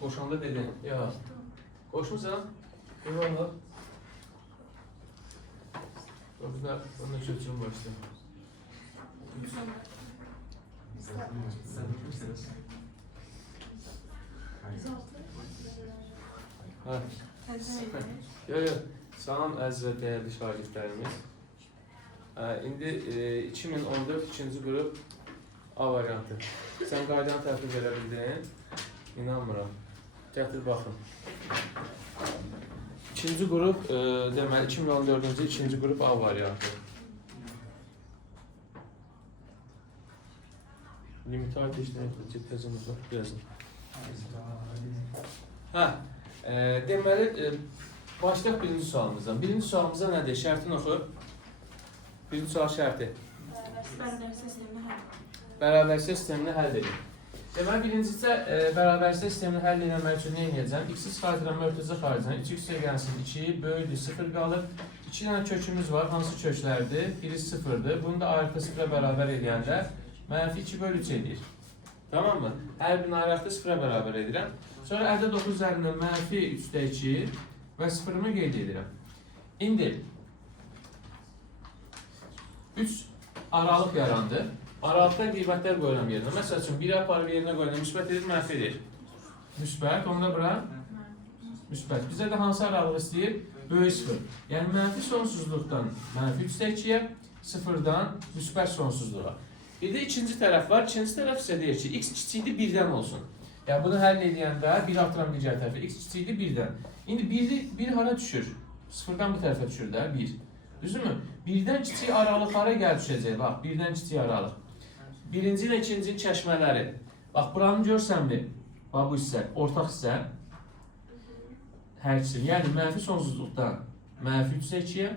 Qoşanda dedin. Ya. Qoşmusan? Eyvallah. Burada onun çocuğum var işte. Ha. Yok. Salam əziz və dəyərli şagirdlərimiz. İndi 2014 ikinci qrup A variantı. Sən qaydanı tətbiq edə bildin? İnanmıram. Gətir baxın. İkinci qrup, deməli 2014-cü ikinci qrup A variantı. Limiti artı işləyək, tezimiz var, yazın. Hə, deməli, başlayaq birinci sualımızdan. Birinci sualımızda nədir? Şərtini oxu. Birinci sual şərti. Bərabərsə sistemini həll edin. Deməli, birincisi bərabərsə sistemini həll etmək üçün nə edəcəm? X-i xaricdən, mörtəzə xaricdən 2x gəlsin 2, böyüdür 0 qalır. 2 dənə kökümüz var, hansı köklərdir? Biri 0-dır. Bunu da ayaqda 0-a bərabər edəndə mənfi 2 bölü 3 edir. Tamam mı? Hər birini ayaqda 0-a bərabər edirəm. Sonra əldə 9 üzərində mənfi 3-də 2 və 0-ımı qeyd edirəm. İndi 3 aralıq yarandı. Aralıqdan qiymətlər qoyuram yerinə. Məsəl üçün, biri aparıb yerinə qoyuram, müsbət edir, mənfi edir. Müsbət, onda bura müsbət. Bizə də hansı aralıq istəyir? Böyük 0. Yəni, mənfi sonsuzluqdan mənfi 3-də 2-yə, 0-dan müsbət sonsuzluğa. Bir də ikinci tərəf var. İkinci tərəf isə deyir ki, x kiçikdir 1-dən olsun. Yəni, bunu həll edəndə 1 atıram digər tərəfə. X kiçikdir 1-dən. İndi 1 hara düşür? 0-dan bu tərəfə düşür də, 1. Düzdürmü? 1-dən kiçik aralıqlara gəlib düşəcək. Bax, 1-dən kiçik aralıq. Birinci ilə ikincinin çəşmələri. Bax, buranı görsənmi? Bax, bu hissə, ortaq hissə. Hər ikisi. Yəni, mənfi sonsuzluqdan mənfi 3-2-yə.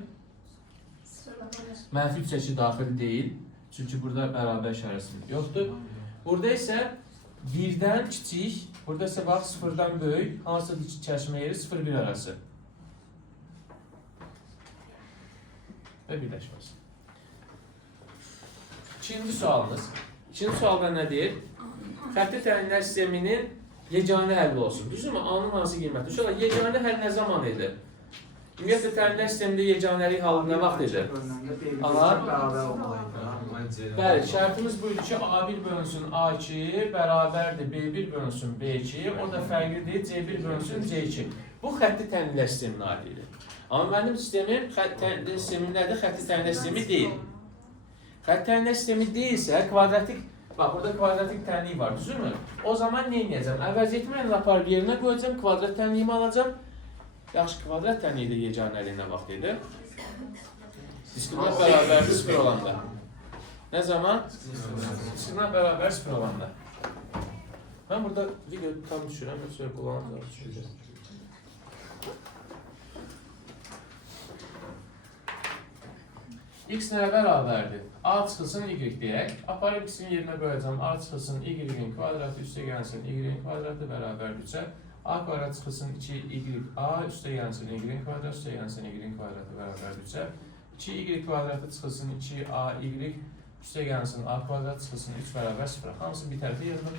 Mənfi 3-2 daxil deyil. Çünki burada bərabər işarəsi yoxdur. Burada isə 1-dən kiçik, burada isə bax 0-dan böyük, hansı çəşmə yeri 0-1 arası. Və birləşməsi. İkinci sualımız. İkinci sualda nə deyir? Xətti təlimlər sisteminin yeganə həlli olsun. Düzdürmü? A-nın hansı qiyməti? Şöyle, yeganə həll nə zaman edir? Ümumiyyətlə təlimlər sistemində yeganəlik halı nə vaxt edir? Bəli, şərtimiz buydu ki, A1 bölünsün A2 bərabərdir B1 bölünsün B2, o da fərqlidir C1 bölünsün C2. Bu xətti təlimlər sisteminə aiddir. Amma mənim sistemim xətti təlimlər sistemi nədir? Xətti təlimlər sistemi deyil. Xətti təlimlər sistemi deyilsə, kvadratik, bax burada kvadratik tənlik var, düzülmür? O zaman nə edəcəm? Əvəziyyətimi aparıb yerinə qoyacam, kvadrat tənliyimi alacam. Yaxşı, kvadrat tənliyi də yeganəliyi nə vaxt edir? Diskriminat bərabərdir 0 olanda. Nə zaman? Diskriminat bərabər 0 olanda. Mən burada video tam düşürəm, sonra kullanacağım düşürəcəm. X nəyə bərabərdir? A çıxılsın Y deyək. Aparıb x-in yerinə qoyacam. A çıxılsın Y-in kvadratı üstə gəlsin Y-in kvadratı bərabər 3-ə. A kvadrat çıxılsın 2y A üstə gəlsin Y-in kvadratı üstə gəlsin Y-in kvadratı bərabər 3-ə. 2y kvadratı çıxılsın 2a y üstə gəlsin A kvadrat çıxılsın 3 bərabər 0. Hamısı bir tərəfə yığılır.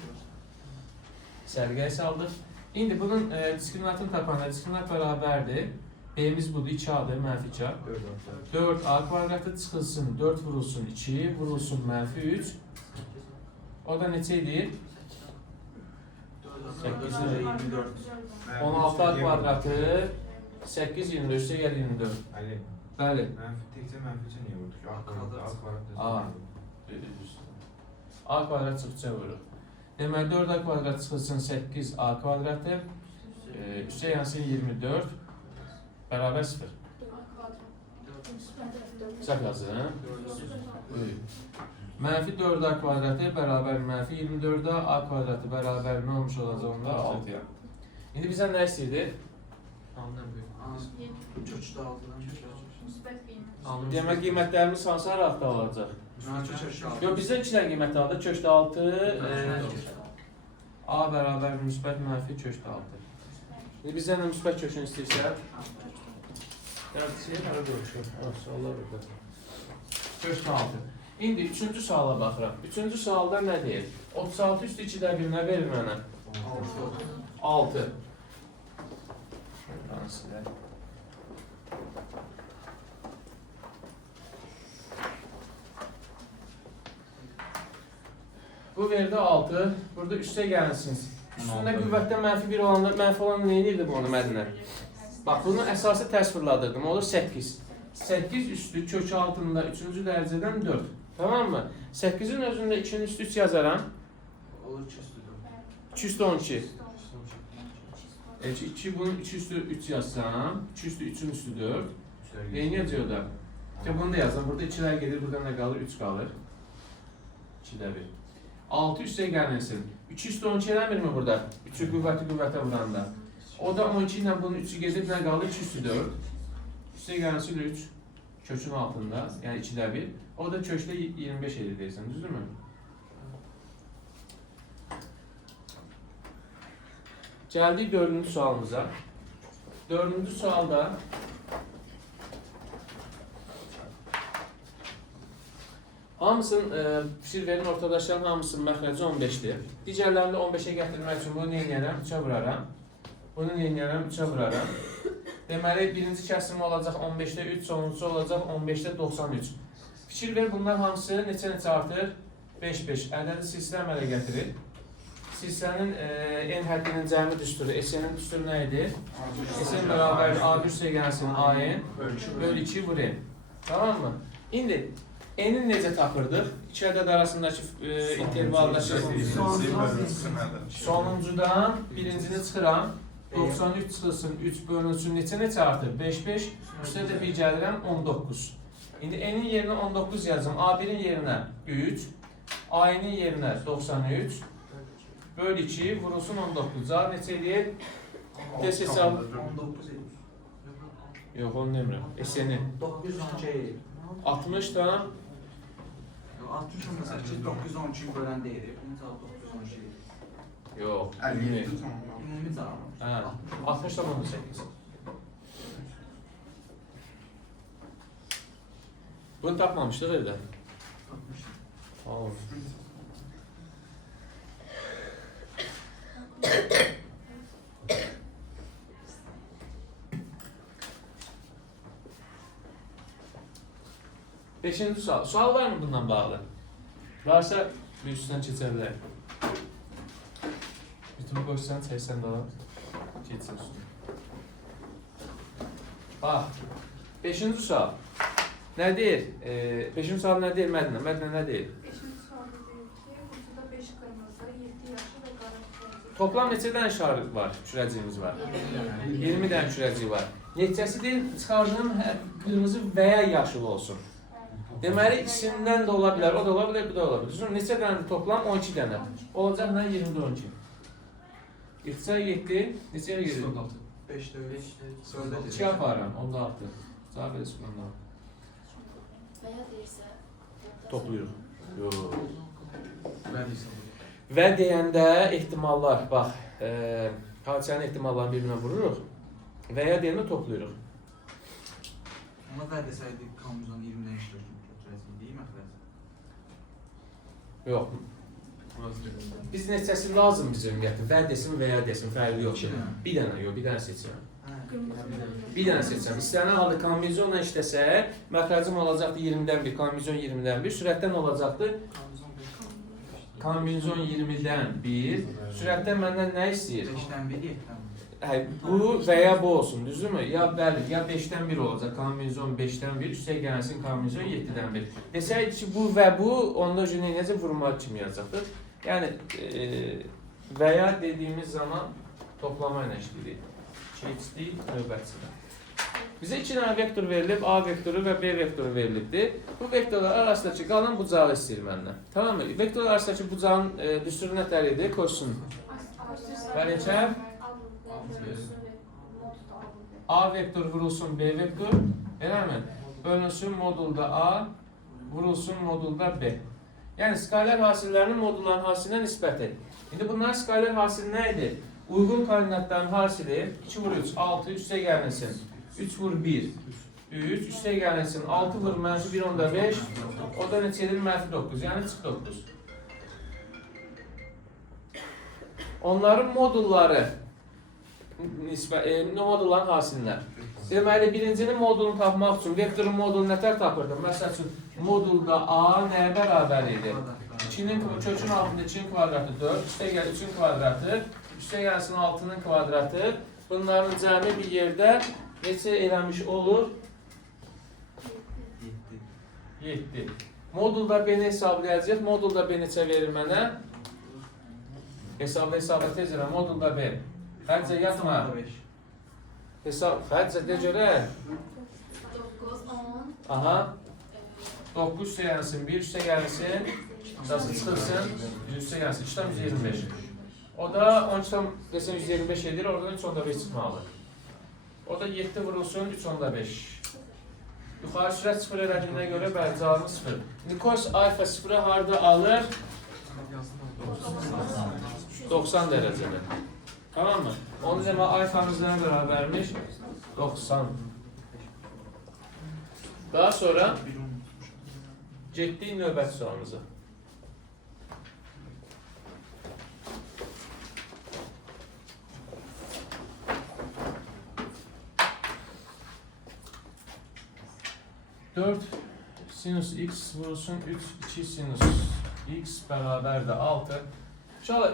Sərgiyə saldıq. İndi bunun diskriminatını tapanda diskriminat bərabərdir. B'miz budur, 2a'dır, mənfi 2a. 4a kvadratı çıxılsın, 4 vurulsun 2, vurulsun mənfi 3. O da neçə edir? 16a kvadratı 8, 24, üstə gəl 24. Bəli. Təkcə mənfi 3-ə niyə vurduq? A kvadrat çıxıca vurur. Deməli 4a kvadrat çıxılsın 8a kvadratı, üstə yansın 24. Bərabər 0. Səhv yazır, hə? Mənfi 4a kvadratı bərabər mənfi 24a, a kvadratı bərabər nə olmuş olacaq onda? 6-ya. İndi bizə nə istəyirdi? Demək qiymətlərimiz hansı araqda olacaq? Yox, bizə 2 dənə qiymət aldı. Köşdə 6, a bərabər müsbət mənfi köşdə 6. İndi bizə nə müsbət köşünü istəyirsə? Gəldisə, hələ görüşür. Suallar burada. Köşdə 6. İndi 3-cü suala baxıram. 3-cü sualda nə deyir? 36 üstü 2-də 1 nə verir mənə? 6. Hansılar? Bu verdi 6. Burada üstə gəlirsiniz. Üstündə qüvvətdə -1 olanda, mənfi olanda nə edirdim onu Mədinə? Bax, bunun əsası təsvirladırdım. Olur 8. 8 üstü kökü altında 3-cü dərəcədən 4. Tamam mı? 8-in özündə 2-nin üstü 3 yazaram. Olur 2 üstü 4. 2 üstü 12. 2 bunun 2 üstü 3 yazsam, 2 üstü 3'ün üstü 4. Yeni yazıyor da. Bunu da yazdım. Burada 2'ler gelir, burada ne kalır? 3 kalır. 2'də 1. 6 üstə gəlməsin. 2 üstü 12 eləmirmi burada? 3'ü qüvvətə vuranda. O da 12 ilə bunun 3'ü gezib nə qalır? 2 üstü 4. Üstə gəlməsin 3. Kökün altında, yəni 2'də 1. O da kökdə 25 edir deyirsən, düzdürmü? Gəldik 4-cü sualımıza. 4-cü sualda hamısının fikir verin, ortadaşların hamısının məxrəci 15'dir. Digərlərini 15'e gətirmək üçün bunu neynəyərəm? 3'ə vuraram. Bunu neynəyərəm? 3'ə vuraram. Deməli, birinci kəsim olacaq 15'də 3, sonuncusu olacaq 15'də 93. Fikir ver, bunlar hamısı neçə artır? 5-5. Ədədi silsilə əmələ gətirir. Silsilənin en həddinin cəmi düsturu, SN-in düsturu nə idi? SN bərabər A1 üstəgəlsin AN böl 2 vur N. Tamam mı? İndi N'in necə tapırdıq? İki ədəd arasındakı intervaldakı sonuncudan birincini çıxıram. 93 çıxılsın, 3 bölünsün, neçə artır? 5-5, üstə də bir gəlirəm 19. İndi N'in yerinə 19 yazım, A1'in yerinə 3, AN'in yerinə 93, böl 2, vurulsun 19. Cavab neçə edir? Test hesabı. 19 edir. Yox, onu demirəm. SN-i. 912 edir. 60 da 60 olmasa 912 bölən deyir. Bunun cavabı 912 edir. yox. 57 tamam. Ümumi cavabı. Hə, 60 da 18. Bunu tapmamışdıq evdə. Olur. Beşinci sual. Sual var mı bundan bağlı? Varsa bir üstünden keçebilir. Bütün koysan 80 dolar. Geçsin üstüne. Bak. Beşinci sual. Ne değil? Beşinci sual ne değil Mədinə? Mədinə ne değil? Beşinci sualda deyir ki, kutuda 5 kırmızı, 7 yaşlı ve qara. Toplam neçə dənə şarj var? Kürəciyimiz var. 20 dənə kürəciyi var. Neçəsi deyil, çıxardığım qırmızı veya yaşıl olsun. Deməli, ikisindən də ola bilər, o da ola bilər, bu da ola bilər. Düzdür, neçə dənə toplam? 12 dənə. Olacaq nə? 20-12. İxtisar 7, neçəyə gedir? 5'te 5'te 2 yaparım, 16. Cavab edəsin ondan. Veya değilse Toplayırıq. Yox. Ben istemem. Və deyəndə ehtimallar, bax, hadisənin ehtimallarını bir-birinə vururuq və ya deyəndə toplayırıq. Ama ben deseydik kanundan 20'den işletiyorsun değil mi arkadaşlar? Yox. Biz neçəsi lazım bizə ümumiyyətlə, və desin və ya desin, fərqi yoxdur. Bir dənə, yox, bir dənə seçirəm. Bir dənə seçirəm. İstənilən halda kombinizonla işləsək, məxrəcim olacaqdı 20-dən 1, kombinizon 20-dən 1, sürətdən olacaqdı kombinizon 20-dən 1, sürətdən məndən nə istəyir? 5'ten 1 7'den 1. Hə, bu və ya bu olsun, düzdürmü? Ya bəli, ya 5-dən 1 olacaq, kombinizon 5-dən 1, üstə gəlsin kombinizon 7-dən 1. Desəydik ki, bu və bu, onda necə necə vurmaq kimi yazacaqdır. Yəni, və ya dediyimiz zaman toplama ilə işləyirik. Keçdik növbətçidən. Bizə 2 dənə vektor verilib, A vektoru və B vektoru verilibdir. Bu vektorlar arasındakı qalan bucağı istəyir məndən. Tamam mı? Vektorlar arasındakı bucağın düsturu nə tərəfdir? Koşsun. Və neçə? A vektor vurulsun B vektor, eləmi? Bölünsün modulda A, vurulsun modulda B. Yəni skaler hasillərinin modulların hasilinə nisbət et. İndi bunların skaler hasili nə idi? Uyğun koordinatların hasili 2 vur 3, 6, 3'ə gəlməsin. 3 vur 1, 3, 3'ə gəlməsin. 6 vur mənfi 1, onda 5, o da neçə edir? Mənfi 9, yəni çıx 9. Onların modulları modulların hasillər. Deməli, birincinin modulunu tapmaq üçün vektorun modulunu nətər tapırdım? Məsəl üçün, modulda A nəyə bərabər idi? 2-nin kökün altında 2-nin kvadratı 4, üstə gəl 3-ün kvadratı, üstə gəlsin 6-nın kvadratı. Bunların cəmi bir yerdə neçə eləmiş olur? 7. Modulda B-ni hesablayacaq. Modulda B neçə verir mənə? Hesabla tez elə. Modulda B. Xərcə yatma. Xərcə de görək. 9, 10. Aha. 9 üstə gəlsin, 1 üstə gəlsin. Sası çıxırsın, 100 üstə gəlsin. 2 tam 125. O da 12 tam desən 125 edir, oradan 3.5 çıxmalı. O da 7 vurulsun, 3.5. Yuxarı sürət 0 elədiyinə görə bəli, cavabı 0. Nikos alfa 0'ı harada alır? 90 dərəcədə. Tamam mı? Onun demə alfamız nə bərabərmiş? 90. Daha sonra getdik növbəti sualımıza. Dört sinüs x vurulsun 2 sinüs x bərabər də 6. İnşallah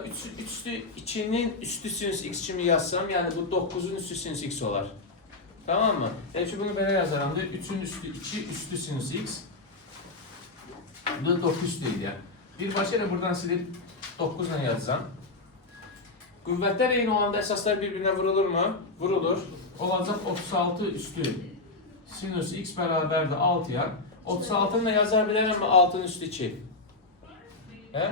2'nin üstü sinüs x kimi yazsam, yəni bu 9'un üstü sinüs x olar. Tamam mı? Yəni ki bunu belə yazaram da 3'ün üstü 2 üstü sinüs x. Bu da 9 üstü idi. Birbaşa ilə buradan silip 9 ilə yazacam. Qüvvətlər eyni olanda əsaslar bir-birinə vurulur mu? Vurulur. Olacaq 36 üstü sinüs x bərabər də 6'ya. 36'nı da yazar bilərəm mi? 6'nın üstü 2. Hə?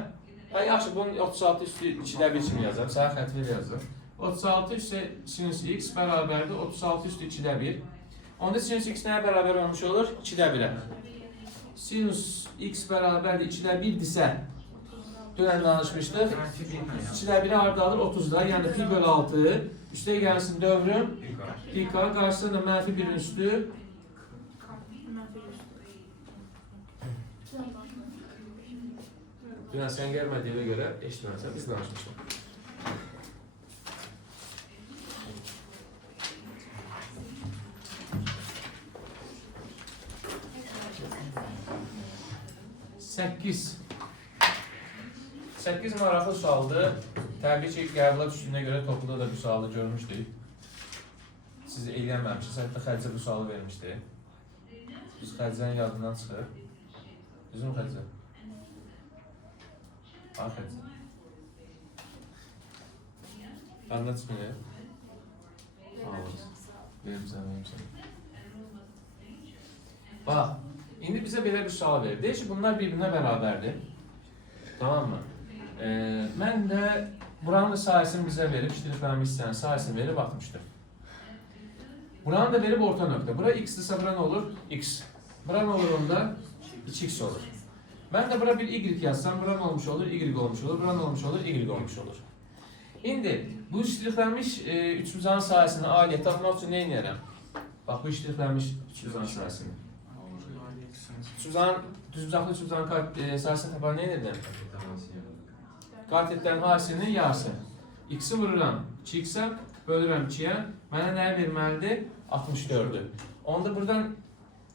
Hə, yaxşı, bunun 36 üstü 2'də 1 kimi yazar. Sağ xətvilə yazar. 36 üstü sinüs x bərabər də 36 üstü 2'də 1. Onda sinüs x nəyə bərabər olmuş olur? 2'də 1'ə. Sinüs x bərabər də 2'də 1 disə, dönən danışmışdıq. 2'də 1'i harada alır? 30'da. Yəni pi bölü 6. Üstə gəlsin dövrüm. Pi k. Qarşısında da mənfi 1'in üstü. Dünən sən gəlmədiyinə görə eşitməsən, biz danışmışıq. Səkkiz maraqlı sualdır. Təbii ki, qəbula düşdüyünə görə topluda da bu sualı görmüşdük. Siz eləyənməmişsiniz, hətta Xədicə bu sualı vermişdi. Biz Xədicənin yadından çıxır. Düzün Xədicə? Xədicə. Yadından çıxmıyor. Verimsən. Bax, indi bizə belə bir sual verir. Deyir ki, bunlar bir-birinə bərabərdir. Tamam mı? Mən də buranın da sayəsini bizə verib, iştiraklarımı istəyən sayəsini verib atmışdım. Buranı da verib orta nöqtə. Bura x-dirsə bura nə olur? X. Bura nə olur onda? 2x olur. Mən də bura bir y yazsam, bura nə olmuş olur? Y olmuş olur. Bura nə olmuş olur? Y olmuş olur. İndi bu iştiraklarmış üçbucağın sayəsini ailə tapmaq üçün nə edərəm? Bax, bu iştiraklarmış üçbucağın sayəsini. Düzbucaqlı üçbucağın sayəsini tapar nə edirəm? Katetlərin hasilinin yarısı. X-i vururam 2x-ə, bölürəm 2-yə. Mənə nəyə verməlidir? 64'ü. Onda buradan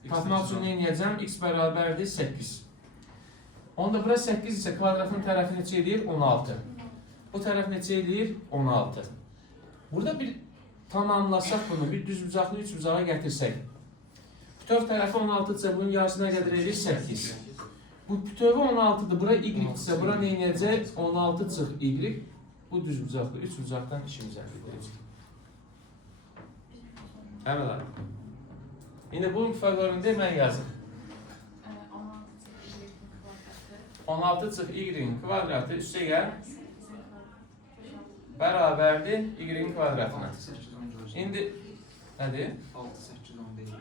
tapmaq üçün nə edəcəm? X bərabərdir 8. Onda bura 8 isə kvadratın tərəfi neçə edir? 16. Bu tərəf neçə edir? 16. Burada bir tamamlasaq bunu, bir düzbucaqlı üçbucağa gətirsək. Bütöv tərəfi 16-dırsa bunun yarısına qədər edir 8. Bu bütövü 16'dır. Bura y-dirsə, bura nə edəcək? 16 çıx y. Bu düzbucaqlı üçbucaqdan işimiz əldə edəcək. Həmələr. İndi bu fəqlarında mən yazım. 16 çıx y-in kvadratı üstə gəl. Bərabərdir y-in kvadratına. İndi nədir? 6, 8, 10 deyil.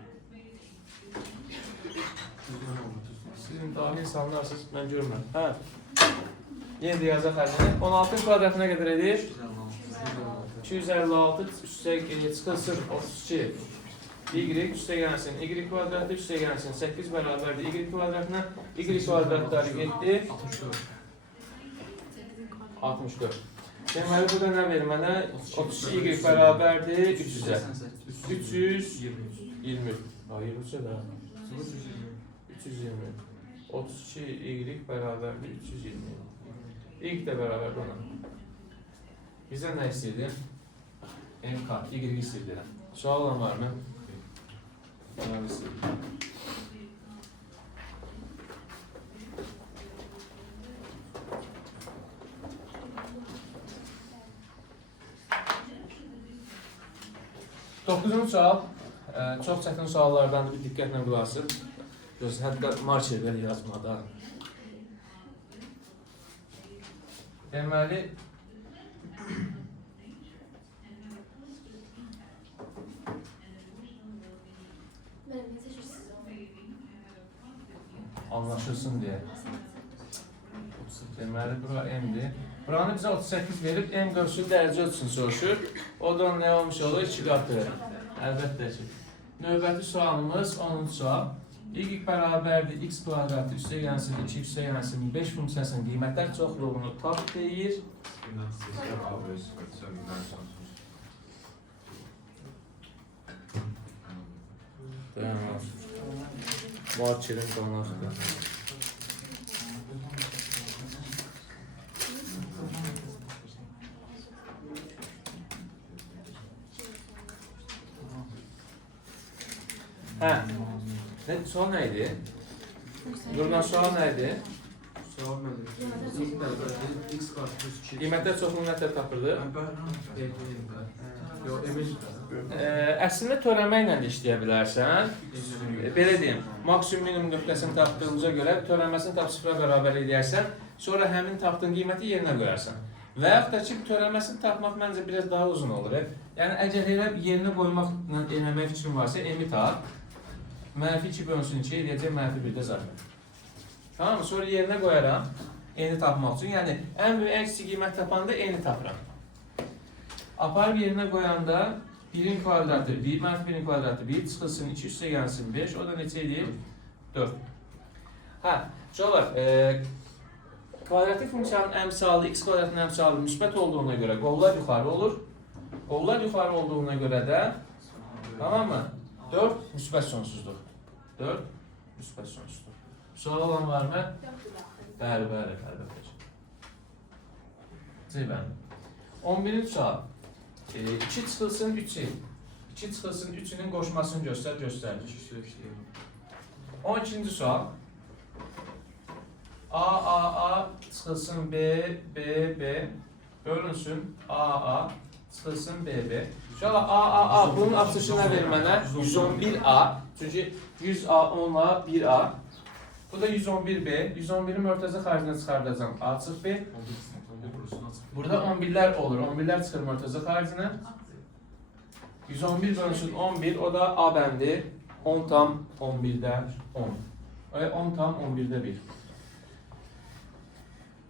Sizin dahil insanlarsınız, mən görməm. Hə. Yenə də yazaq həlini. 16'ın kvadratına qədər edir? 256 üstə çıxılsın 32. Y üstə gəlsin. Y kvadratı üstə gəlsin. 8 bərabərdir. Y kvadratına y kvadratları getdi. 64. Deməli, bu da nə verir mənə? 32y bərabərdir 300-ə. 320. Ha, 23-ə də. 320. 32y bərabərdir 320. Y də bərabərdir ona. Bizə nə istəyirdi? MK, Y istəyirdi. Sual olan var mı? Nə istəyirdi? Doqquzuncu sual, çox çətin suallardan bir diqqətlə qulaq asın. Hətta markerlər yazmada. Deməli, Benim ne seçirsiniz? anlaşılsın deyə. Deməli, bura M-dir. Buranı bizə 38 verib, M qövsül dərəcə ölçüsünü soruşur. O da nə olmuş olur? 2 qatı. Əlbəttə ki. Növbəti sualımız 10-cu sual. Y bərabərdir x kvadratı üstəgəlsin 2 üstəgəlsin 5 funksiyasının qiymətlər çoxluğunu tap deyir. Markerin qanaqdır. Hə. Sual nə idi? Durma sual nə idi? Sual nədir? X qarşı plus 2. Qiymətlər çoxluğunu nə tər tapırdı? Əslində törəmə ilə də işləyə bilərsən. Belə deyim, maksimum minimum nöqtəsini tapdığımıza görə törəməsini tapıb sıfıra bərabər edərsən, sonra həmin tapdığın qiyməti yerinə qoyarsan. Və yaxud da ki, törəməsini tapmaq məncə biraz daha uzun olur. Yəni, əgər elə yerinə qoymaqla eləmək fikrin varsa, M-i tap. -2 bölünsün 2 eləyəcək -1-də zaten. Tamam mı? Sonra yerinə qoyaram, N-i tapmaq üçün. Yəni, ən böyük ən kiçik qiymət tapanda N-i tapıram. Aparıb yerinə qoyanda 1-in kvadratı, -1-in kvadratı 1, çıxılsın 2, üstə gəlsin 5, o da neçə edir? 4. Hə, şolar, kvadratik funksiyanın əmsalı, x kvadratının əmsalı müsbət olduğuna görə qollar yuxarı olur. Qollar yuxarı olduğuna görə də, tamam mı? 4 müsbət sonsuzdur. 4 müsbət sonsuzdur. Sual olan var mı? Bəli, əlbəttə. Ceybənim. 11-ci sual. 2 çıxılsın 3-ü. 2 çıxılsın 3-ünün qoşmasını göstərir. 12-ci sual. A çıxılsın B, bölünsün A, çıxılsın B. Şöyle A, bunun açılışına verir mənə 111A. Çünki 100A, 10A, 1A. Bu da 111B. 111'in mörtəzə xaricində çıxardacağım. A çıx B. Burada 11'lər olur. 11'lər çıxır mörtəzə xaricinə. 111 bölünsün 11. O da A bəndi. 10 tam 11'də 10. 10 tam 11'də 1.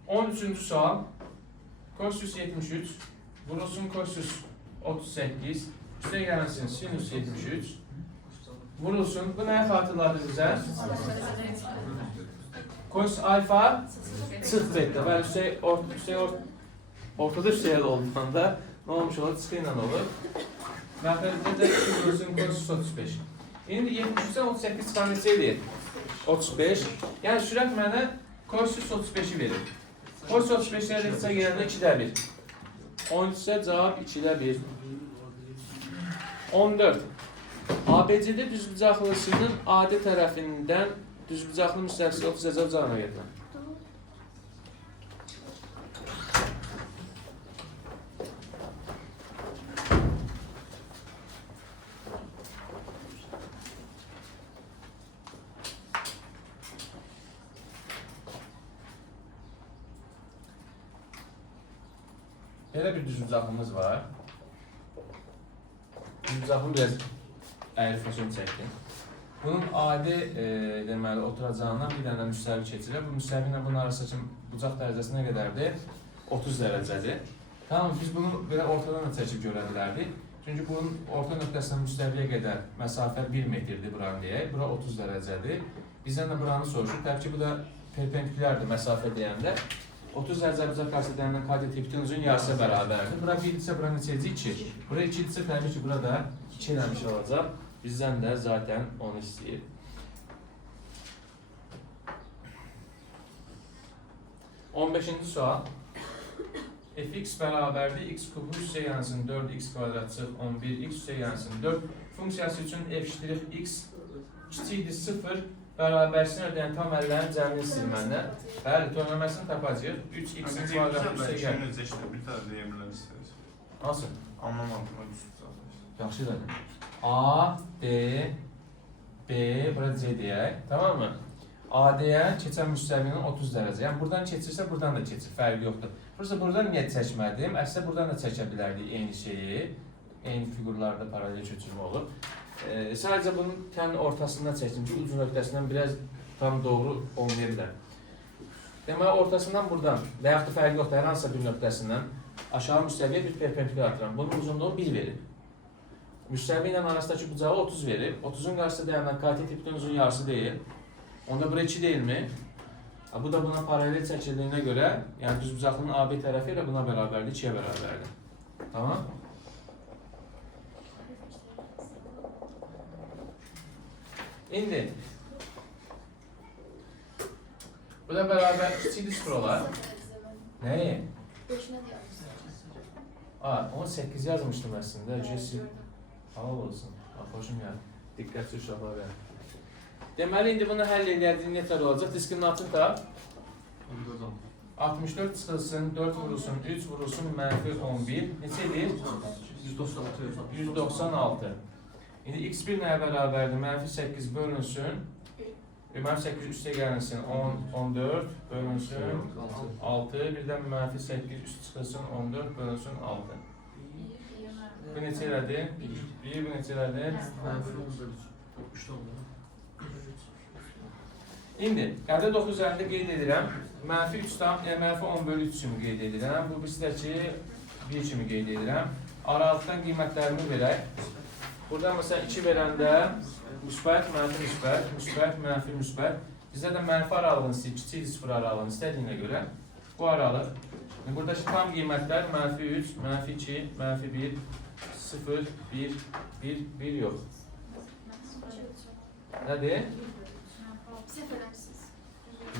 13-cü sual. Kosinüs 73. Vurulsun kosinüs 38. Üstə gələnsin sinüs 73. Vurulsun. Bu nəyə xatırladı bizə? Kosinüs alfa çıx beta. Və ortada üstəyəl olduğunda nə olmuş olur? Çıxı ilə olur. Məxəlicdə də vurulsun kosinüs 35. İndi 73-dən 38 çıxan neçə edir? 35. Yəni sürət mənə kosinüs 35'i verir. Kosinüs 35'dən neçə gələndə 2'də 1. 13'e cavab 2'də 1. 14. ABC'de düzbucaqlısının AD tərəfindən düzbucaqlı müstəqsil 30 cavab cavabına gətirəm. Belə bir düzbucaqlımız var. Düzbucaqlım biraz əyri fasonu çəkdi. Bunun adi deməli oturacağından bir dənə müstəvi keçirir. Bu müstəvi ilə bunun arasındakı bucaq dərəcəsi nə qədərdir? 30 dərəcədir. Tamam, biz bunu belə ortadan da çəkib görə bilərdik. Çünki bunun orta nöqtəsindən müstəviyə qədər məsafə 1 metrdir buranın deyək. Bura 30 dərəcədir. Bizdən də buranı soruşur. Təbii ki, bu da perpendikulardır məsafə deyəndə. 30 dərəcə bizə qarşı dəyənən katetin bütün uzun yarısı bərabərdir. Bura 1 isə bura neçə edəcək? 2. Bura 2 isə təbii ki, burada 2 eləmiş olacaq. Bizdən də zaten onu istəyir. On 5-ci sual. Fx bərabərdir x kubu üstə yansın 4x kvadrat çıx 11x üstə yansın 4 funksiyası üçün f ştrix x kiçikdir 0 bərabərsin ödəyən tam əllərin cəmini istəyir məndən. Bəli, törləməsini tapacaq. 3x kvadrat üstə gəl. Bir tane deyə bilərsiniz. Nasıl? Anlamadım. Düzdür. Yaxşı da. A, D, B, bura C deyək. Tamam mı? AD-yə keçən müstəvinin 30 dərəcə. Yəni buradan keçirsə buradan da keçir. Fərqi yoxdur. Burası buradan niyə çəkmədim? Əslində buradan da çəkə bilərdik eyni şeyi. Eyni fiqurlarda paralel köçürmə olur. Sadəcə bunun tənin ortasından çəkdim ki, ucu nöqtəsindən biraz tam doğru olmaya bilər. Deməli, ortasından buradan və yaxud da fərqi yoxdur, hər hansısa bir nöqtəsindən aşağı müstəviyə bir perpendicular atıram. Bunun uzunluğu 1 verir. Müstəvi ilə arasındakı bucağı 30 verir. 30-un qarşısında dayanan katet tipinin uzun yarısı deyil. Onda bura 2 deyilmi? Bu da buna paralel çəkildiyinə görə, yəni düzbucaqlının AB tərəfi ilə buna bərabərdir, 2-yə bərabərdir. Tamam? İndi bu da bərabər kiçikdir 0 olar. Nəyi? 5-nə deyəmişsin. 18 yazmışdım əslində. Halal olsun. Xoşum yəni. Diqqətli uşaqlar verin. Deməli, indi bunu həll edərdiyini nətər olacaq? Diskriminantını tap. 64 çıxılsın, 4 vurulsun, 3 vurulsun, mənfi 11. Neçə edir? 196. İndi x1 nəyə bərabərdir? Mənfi 8 bölünsün. Mənfi 8 üstə gəlinsin, 14 bölünsün, 6. Birdən mənfi 8 üst çıxılsın, 14 bölünsün, 6. Bu neçə elədi? 1, bu neçə elədi? İndi, əldə 9 üzərində qeyd edirəm. Mənfi 3 tam, mənfi 10 bölü 3 kimi qeyd edirəm. Bu birisindəki 1 kimi qeyd edirəm. Aralıqdan qiymətlərimi verək. Burada məsələn 2 verəndə müsbət, mənfi müsbət, müsbət, mənfi müsbət. Bizdə də mənfi aralığını istəyir, kiçik 0 aralığını istədiyinə görə bu aralıq. Buradakı tam qiymətlər mənfi 3, mənfi 2, mənfi 1, 0, 1, 1, 1 yox. Nədir? Səhv eləmişsiniz.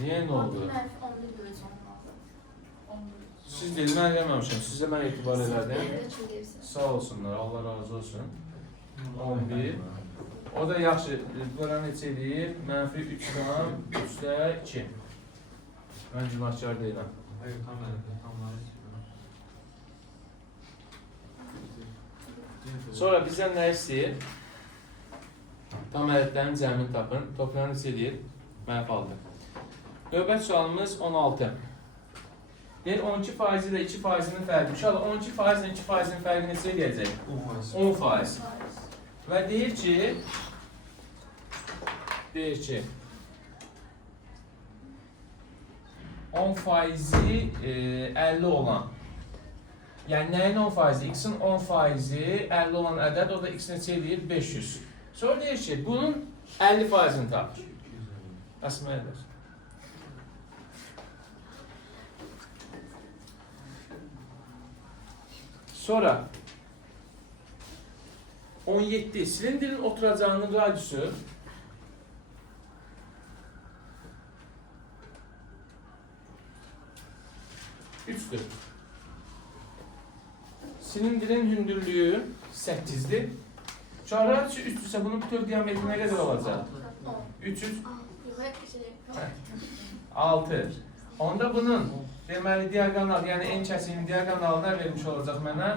Niyə nə oldu? Mənfi 11 bölünsün 16. Siz dediniz, mən eləməmişəm. Sizə mən etibar elədim. Evet, kim deyirsiniz? Sağ olsunlar, Allah razı olsun. 11. O da yaxşı, bura neçə edir? Mənfi 3 tam, 3-də 2. Mən günahkar deyiləm. Sonra bizdən nə istəyir? Tam ədədlərin cəmini tapın. Toplayan neçə edir? Mənfi 6. Növbət sualımız 16. Deyir 12% ilə 2%-nin fərqi. İnşallah 12% ilə 2%-nin fərqi neçə eləyəcək? 10%. Və deyir ki 10%-i 50 olan. Yəni nəyin 10%-i? X-in 10%-i 50 olan ədəd, o da X neçə edir? 500. Sonra deyir ki, bunun 50%-ni tap. Əsmə edir. Sonra 17. Silindirin oturacağının radiusu 3'dür. Silindirin hündürlüğü 8'dir. Radiusu 3'dürsə bunun bütöv diametri nə qədər olacaq? 300. 6. Onda bunun deməli diagonal, yəni en kəsiyin diagonalına vermiş olacaq mənə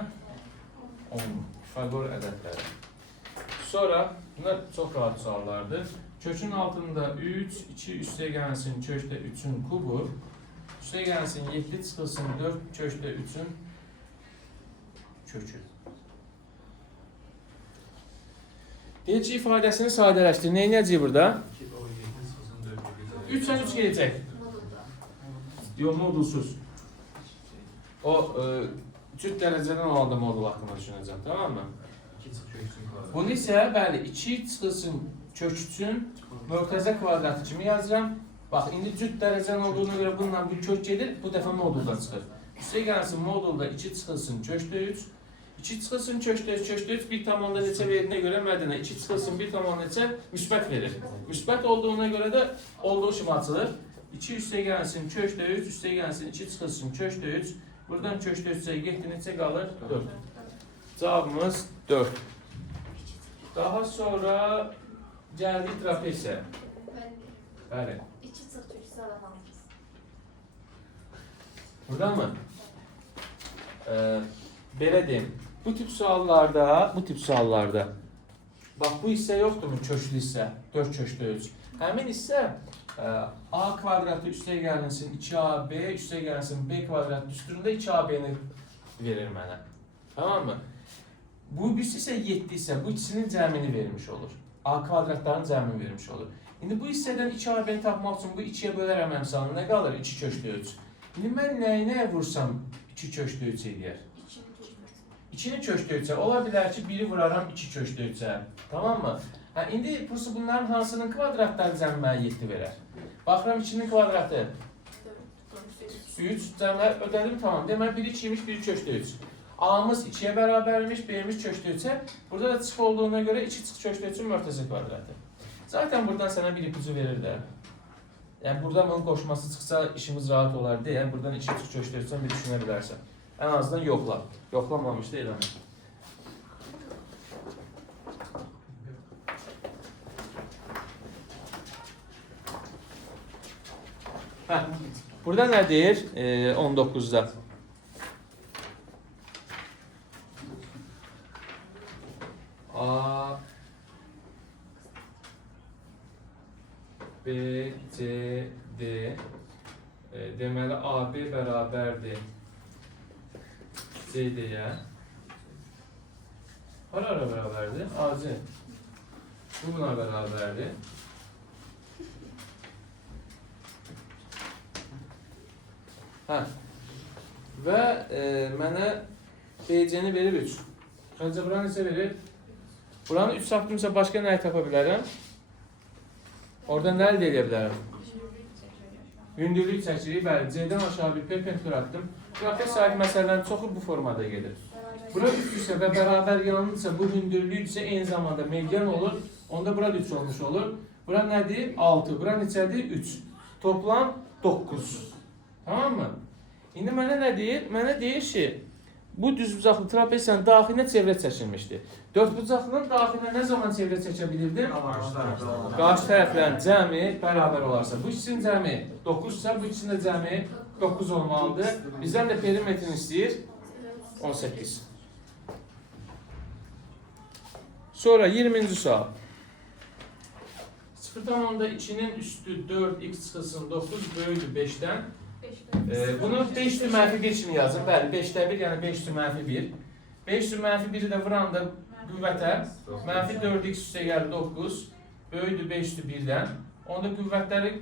10. Pifagor ədədləri. Sonra bunlar çox rahat suallardır. Kökün altında 3, 2 üstə gəlsin kökdə 3-ün kubu. Üstə gəlsin 7 çıxılsın 4 kökdə 3-ün kökü. Deyək ki, ifadəsini sadələşdir. Nə edəcək burada? 3-dən 3 gələcək. Yox, modulsuz. O cüt dərəcədən olanda modul haqqında düşünəcəm, tamam mı? Bunu isə, bəli, 2 çıxılsın kök üçün mörtəzə kvadratı kimi yazıram. Bax, indi cüt dərəcən olduğuna görə bununla bu kök gedir, bu dəfə moduldan çıxır. Üstə gəlsin modulda 2 çıxılsın kökdə 3, 2 çıxılsın kökdə 3, 1 tamamda neçə verdiyinə görə mədənə 2 çıxılsın 1 tamamda neçə müsbət verir. Müsbət olduğuna görə də olduğu kimi açılır. 2 üstə gəlsin kökdə 3, üstə gəlsin 2 çıxılsın kökdə 3. Buradan kökdə 3-ə getdi, neçə qalır? 4. Cavabımız 4. Daha sonra gəldik trapesiya. Bəli. 2 çıx kök salamalıyız. Burada mı? Belə deyim. Bu tip suallarda, bax bu hissə yoxdurmu köklü hissə? 4 köklü 3. Həmin hissə a kvadratı üstə gəlinsin 2ab, üstə gəlinsin b kvadratı üstündə 2ab-ni verir mənə. Tamam mı? Bu birisi isə 7 isə bu ikisinin cəmini vermiş olur. A kvadratların cəmini vermiş olur. İndi bu hissədən 2ab-ni tapmaq üçün bu 2-yə bölərəm əmsalını. Nə qalır? 2 köklü 3. İndi mən nəyə vursam 2 köklü 3 eləyər? 2-ni köklü 3-ə. Ola bilər ki, biri vuraram 2 köklü 3-ə. Tamam mı? İndi bunların hansının kvadratları cəmi mənə 7 verər? Baxıram 2-nin kvadratı 3, cəmlər ödədim, tamam. Deməli, biri 2-ymiş, biri köklü 3. A-mız 2-yə bərabərmiş, B-miz köklü 3-ə. Burada da çıx olduğuna görə 2 çıx köklü 3-ün mörtəzə kvadratı. Zaten buradan sənə bir ipucu verir də. Yəni, buradan bunun qoşması çıxsa işimiz rahat olar deyə, buradan 2 çıx köklü 3-dən bir düşünə bilərsən. Ən azından yoxla. Yoxlamamış da eləmə. Burada nə deyir 19-da? A, B, C, D. Deməli, AB bərabərdir CD-yə. Hara bərabərdir? AC. Bu buna bərabərdir. Və mənə BC-ni verir 3. Xəlcə buranı necə verir? Buranı 3 sapdımsa başqa nəyi tapa bilərəm? Oradan nə əldə edə bilərəm? Hündürlük çəkirik, bəli, C-dən aşağı bir perpendicular atdım. Trapez aid məsələlərin çoxu bu formada gedir. Bura 3 isə və bərabər yanlıdırsa, bu hündürlük isə eyni zamanda median olur. Onda bura 3 olmuş olur. Bura nədir? 6. Bura neçədir? 3. Toplam 9. Tamam mı? İndi mənə nə deyir? Mənə deyir ki, bu düzbucaqlı trapeziyanın daxilinə çevrə çəkilmişdir. Dördbucaqlının daxilinə nə zaman çevrə çəkə bilirdim? Qarşı tərəflərin cəmi bərabər olarsa. Bu ikisinin cəmi 9-sa, bu ikisinin də cəmi 9 olmalıdır. Bizdən də perimetrini istəyir 18. Sonra 20-ci sual. 0,2'nin üstü 4x çıxılsın 9 böyüdür 5-dən. Bunu 5'lü mənfi 1 kimi yazın. Bəli, 5'də 1, yəni 5'lü mənfi 1. 5'lü mənfi 1-i də vuranda qüvvətə mənfi 4x üstə gəlir 9, böyüdür 5'lü 1-dən. Onda qüvvətləri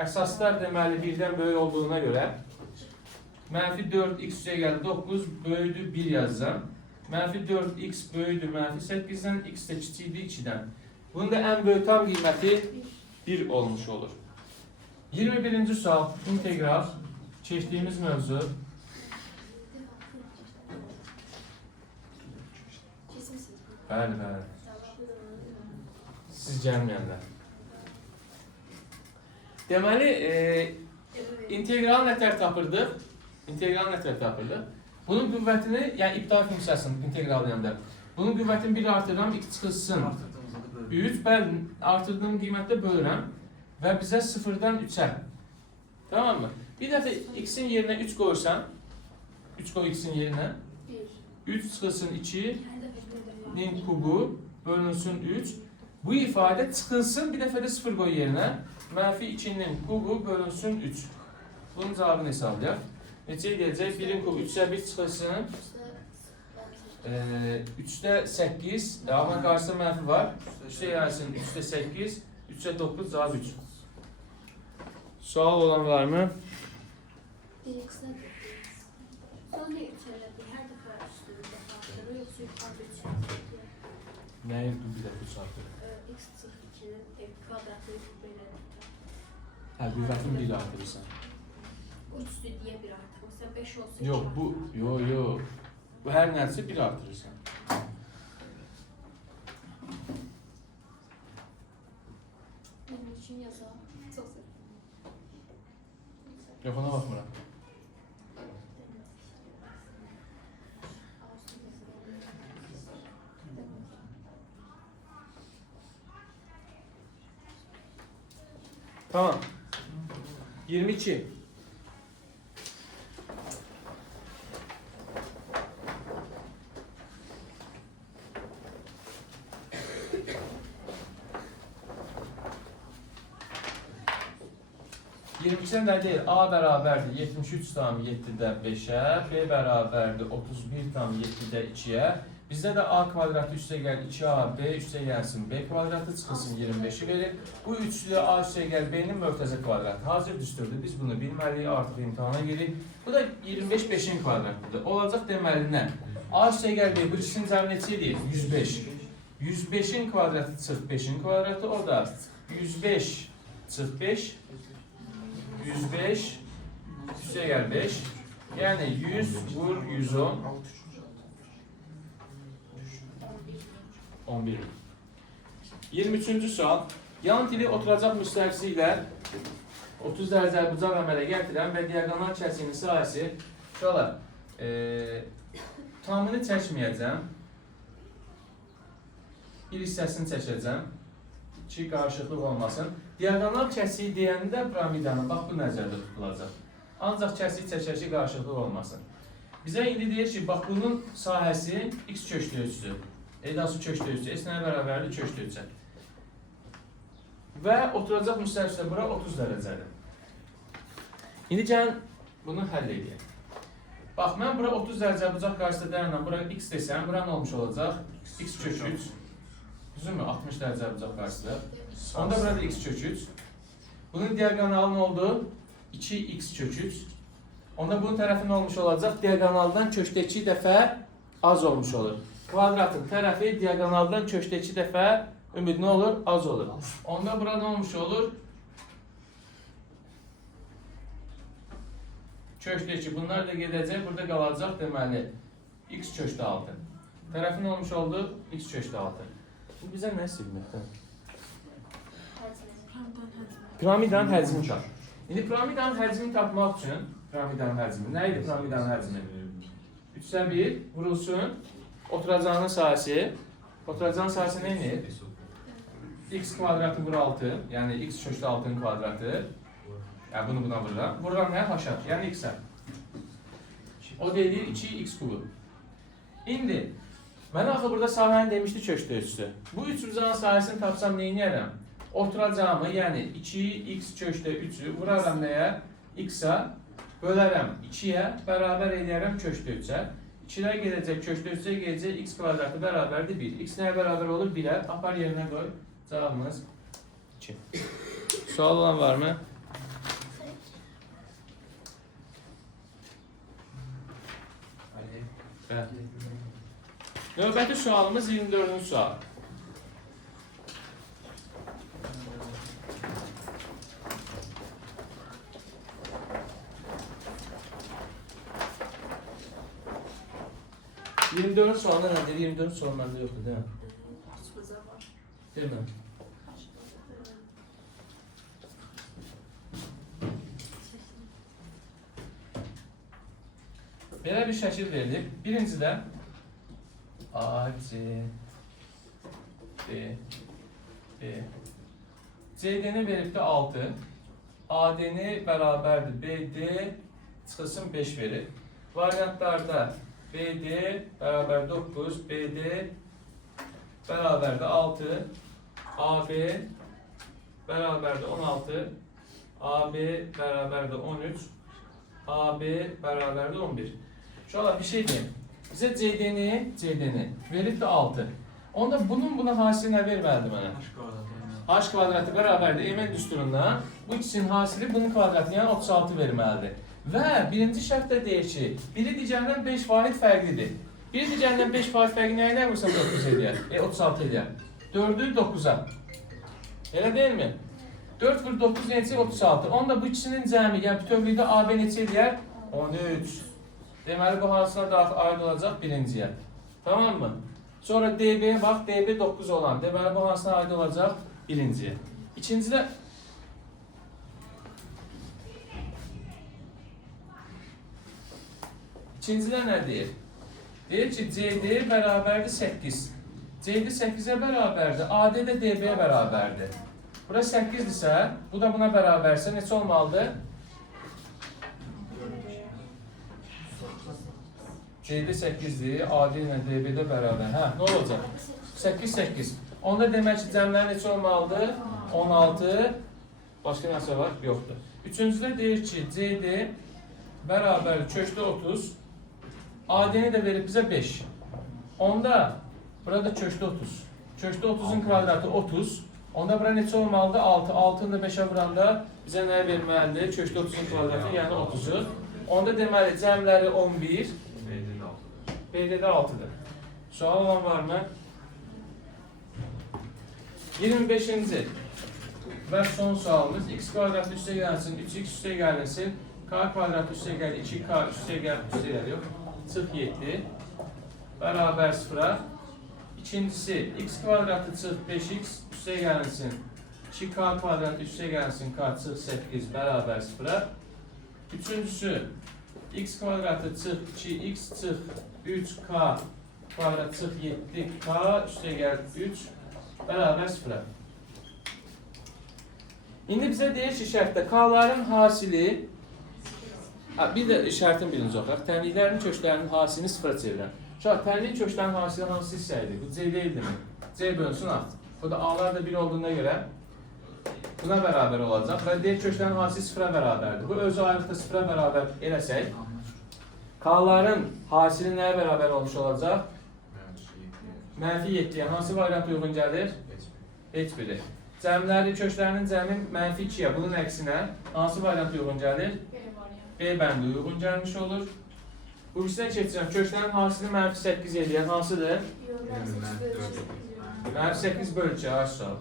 əsaslar deməli 1-dən böyük olduğuna görə mənfi 4x üstə gəlir 9, böyüdür 1 yazacam. Mənfi 4x böyüdür mənfi 8-dən, x də kiçikdir 2-dən. Bunun da ən böyük tam qiyməti 1 olmuş olur. 21-ci sual, integral, keçdiyimiz mövzu. Bəli, bəli. Siz gəlməyənlər. Deməli, integral nətər tapırdıq? Bunun qüvvətini, yəni ibtidai funksiyasının integral yanında. Bunun qüvvətini 1 artırıram, 2 çıxılsın. 3, bəli, artırdığım qiymətdə bölürəm. Və bizə 0-dan 3-ə. Tamam mı? Bir dəfə x-in yerinə 3 qoyursan, 3 qoy x-in yerinə, 3 çıxılsın 2-nin kubu bölünsün 3. Bu ifadə çıxılsın, bir dəfə də 0 qoy yerinə, mənfi 2-nin kubu bölünsün 3. Bunun cavabını hesablayaq. Neçəyə gələcək? 1-in kubu 3-ə 1 çıxılsın. 3-də 8, amma qarşısında mənfi var. 3-də gəlsin 3-də 8, 3'e 9, cevap 3. Sual olan var mı? DX nədir? Sonra içəridə hər dəfə üstündə artırır, yoxsa yuxarıda üçüncü? Nəyin bir dəfə çarpır? X çıxır 2-nin kvadratı belə. Hə, qüvvətin 1 artırırsan. 3 deyə 1 artıq. Məsələn 5 olsa Yox, bu, yox. Bu hər nədirsə 1 artırırsan. Benim için yazar. Çox sağ. Yox, ona baxmıram. Tamam. 22. Sen de değil, A beraberdir 73/7'de 5'e, B beraberdir 31/7'de 2'ye. Bizde de A kvadratı üstə gəl 2AB, üstə gəlsin B kvadratı çıxılsın 25'i verir. Bu üçlü A üstə gəl B'nin mörtəzə kvadratı hazır düsturdur. Biz bunu bilməliyik, artıq imtihana girik. Bu da 25 5'in kvadratıdır. Olacaq deməli nə? A üstə gəl B, bu ikisinin cəmi neçə edir? 105. 105'in kvadratı çıx 5'in kvadratı, o da 105 çıx 5. 105 üstə gəl 5. Yəni 100 vur 110. 11. 23-cü sual. Yan dili oturacaq müstəqsi ilə 30 dərəcəli bucaq əmələ gətirən və diaqonal kəsiyin sahəsi. Uşaqlar, tamını çəkməyəcəm. Bir hissəsini çəkəcəm ki, qarışıqlıq olmasın. Diaqonal kəsiyi deyəndə piramidanın bax bu nəzərdə tutulacaq. Ancaq kəsiyi çəkər ki, qarışıqlıq olmasın. Bizə indi deyir ki, bax bunun sahəsi x köşdürücüdür. Edası köşdürücü, s nəyə bərabərdir? Köşdürücü. Və oturacaq müstəqsi bura 30 dərəcədir. İndi gəlin bunu həll edək. Bax, mən bura 30 dərəcə bucaq qarşısında dayanla bura x desəm, bura nə olmuş olacaq? X kök 3. Düzünmü? 60 dərəcə bucaq qarşısında. Onda burada x kök 3. Bunun diaqonalı nə oldu? 2x kök 3. Onda bunun tərəfi nə olmuş olacaq? Diaqonaldan köşdə 2 dəfə az olmuş olur. Kvadratın tərəfi diaqonaldan köşdə 2 dəfə ümid nə olur? Az olur. Onda bura nə olmuş olur? Köşdə 2. Bunlar da gedəcək. Burada qalacaq deməli x köşdə 6. Tərəfi nə olmuş oldu? X köşdə 6. Bu bizə nə istəyir? Piramidanın həcmini tap. İndi piramidanın həcmini tapmaq üçün nə idi piramidanın həcmi? 3/1 vurulsun. Oturacağının sahəsi. Oturacağının sahəsi nə edir? X kvadratı vur 6. Yəni x köşdə 6'nın kvadratı. Yəni bunu buna vururam. Vururam nə? Haşar. Yəni x-ə. O deyir 2x kubu. İndi mən axı burada sahəni demişdi köşdə ölçüsü. Bu üç bucağın sahəsini tapsam nə edərəm? Oturacağımı, yəni 2x köşdə 3'ü vuraram nəyə? X-a bölərəm 2'yə, bərabər edərəm köşdə 3'ə. 2'lər gedəcək, köşdə 3'ə gedəcək, x kvadratı bərabərdir 1. X nəyə bərabər olur? 1'ə. Apar yerinə qoy. Cavabımız 2. Sual olan var mı? Növbəti sualımız 24-cü sual. Yirmi sualda nədir? 24 sual məndə yoxdur, değil mi? Değil mi? Belə bir şəkil verilib. Birincidə A, C, B, B. CD-ni veribdə 6. AD-ni bərabərdir. BD çıxılsın 5 verir. Variantlarda BD bərabər 9, BD bərabərdir 6, AB bərabərdir 16, AB bərabərdir 13, AB bərabərdir 11. Uşaqlar bir şey deyim. Bizə CD-ni veribdir 6. Onda bunun buna hasili nə verməlidir mənə? H kvadratı bərabərdir Emen düsturundan. Bu ikisinin hasili bunun kvadratı, yəni 36 verməlidir. Və birinci şərtdə deyir ki, biri digərindən 5% fərqlidir. Biri digərindən 5% fərqli nəyə nə vursan 9 edər? 36 edər. 4'ü 9'a. Elə deyilmi? 4 vur 9 neçə? 36. Onda bu ikisinin cəmi, yəni bütövlükdə AB neçə eləyər? 13. Deməli, bu hansına daxil aid olacaq? Birinciyə. Tamam mı? Sonra DB-yə bax, DB 9 olan. Deməli, bu hansına aid olacaq? Birinciyə. İkincidə nə deyir? Deyir ki, CD bərabərdir 8. CD 8-ə bərabərdir, AD də DB-yə bərabərdir. Bura 8-dirsə, bu da buna bərabərsə neçə olmalıdır? CD 8-dir, AD ilə DB də bərabər. Hə, nə olacaq? 8, 8. Onda demək ki, cəmlər neçə olmalıdır? 16. Başqa nəsə var? Yoxdur. Üçüncüdə deyir ki, CD bərabər köşdə 30. AD-ni də verib bizə 5. Onda burada köşdə 30. Köşdə 30-un kvadratı 30. Onda bura neçə olmalıdır? 6. 6-nı da 5-ə vuranda bizə nəyə verməlidir? Köşdə 30-un kvadratı, yəni 30-u. Onda deməli cəmləri 11. BD-də 6-dır. Sual olan var mı? 25-ci və son sualımız x kvadratı üstə gəlsin, 3x üstə gəlsin, k kvadratı üstə gəl, 2k üstə gəl, üstə gəl yox. Çıx 7 bərabər 0-a. İkincisi x kvadratı çıx 5x üstə gəlsin, 2k kvadratı üstə gəlsin, k çıx 8 bərabər 0-a. Üçüncüsü x kvadratı çıx 2x çıx 3k kvadratı çıx 7k üstə gəl 3 bərabər 0-a. İndi bizə deyir ki, şərtdə k-ların hasili, bir də şərtin birinci oxuyaq, tənliklərin köşklərinin hasilini 0-a çevirən. Tənlik köşklərinin hasili hansı hissə idi? Bu C deyildimi? C bölünsün A. Bu da A-lar da 1 olduğuna görə buna bərabər olacaq və deyir köşklərin hasili 0-a bərabərdir. Bu özü ayrıqda 0-a bərabər eləsək, k-ların hasili nəyə bərabər olmuş olacaq? Mənfi 7-yə hansı variant uyğun gəlir? Heç biri. Cəmləri, köşklərinin cəmi mənfi 2-yə, bunun əksinə hansı variant uyğun gəlir? B bəndi uyğun gəlmiş olur. Bu ikisindən keçirəm. Köşklərin hasili mənfi 8 eləyən hansıdır? Mənfi 8 bölçə, aşağı.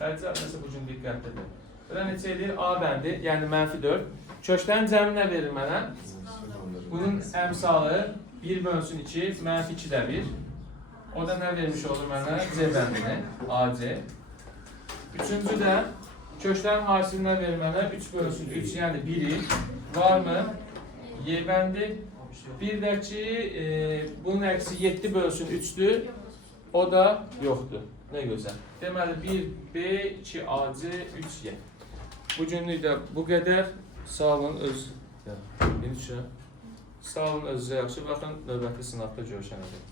Xərclər nəsə bu gün diqqətlidir. Burada neçə eləyir? A bəndi, yəni mənfi 4. Köşklərin cəmi nə verir mənə? Bunun əmsalı 1 bölünsün 2, mənfi 2 də 1. O da nə vermiş olur mənə? C bəndini, AC. Üçüncü də köşklərin hasili nə verir mənə? 3 bölünsün 3, yəni 1-i var mı? Y bəndi. Bir də ki, bunun əksi 7 bölünsün 3-dür. O da yoxdur. Nə gözəl. Deməli 1B, 2AC, 3Y. Bu günlük də bu qədər. Sağ olun, Sağ olun, özünüzə yaxşı baxın. Növbəti sınaqda görüşənəcək.